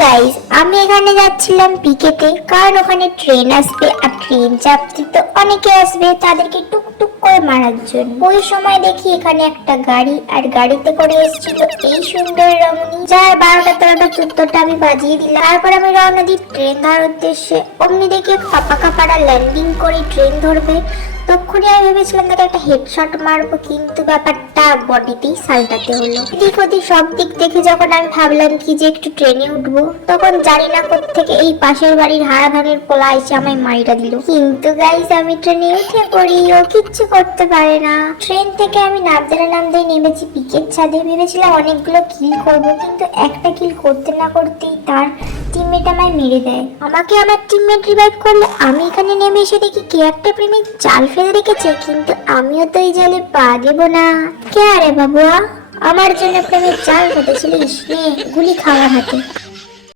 Guys, আমি এখানে যাচ্ছিলাম পিকেতে, কারণ ওখানে ট্রেন আসবে আর ট্রেন চাপতে তো অনেকে আসবে, তাদেরকে টুকটুক করে মারার জন্য। ওই সময় দেখি এখানে একটা গাড়ি, আর গাড়িতে করে এসেছিল এই সুন্দর রমণী, যার 12টা 13টা 14টা আমি বাজিয়ে দিলাম। তারপর আমি রওনা দিই ট্রেন ধরার উদ্দেশ্যে। অমনি দেখি ফাঁপা কাপাড়া ল্যান্ডিং করে ট্রেন ধরবে। তখনই আমি ভেবেছিলাম তাকে একটা হেডশট মারবো, কিন্তু ব্যাপারটা বডিতেই সালটাতে হলো। এদিক ওদিক সব দিক দেখে যখন আমি ভাবলাম কি যে একটু ট্রেনে উঠবো, তখন জানি না কোত্থেকে এই পাশের বাড়ির হারাধানের পোলা এসে আমায় মাইরা দিল। কিন্তু গাইস, আমি ট্রেনে উঠে পড়ি, ও কিচ্ছু করতে পারে না। ট্রেন থেকে আমি নামতে নেমেছি পিকের ছাদে। ভেবেছিলাম অনেকগুলো কিল করবো, কিন্তু একটা কিল করতে না করতেই তার টিমমেট আমায় মেরে দেয়। আমাকে আমার টিমমেট রিভাইভ করলে আমি এখানে নেমে এসে দেখি কে একটা প্রেমিক জাল ফেলে রেখেছে, কিন্তু আমিও তো এই জালে পা দেব না। কে আরে বাবুয়া, আমার জন্য প্রেমিক জাল ফেলেছিলিস, নে গুলি খাওয়ার হাতে।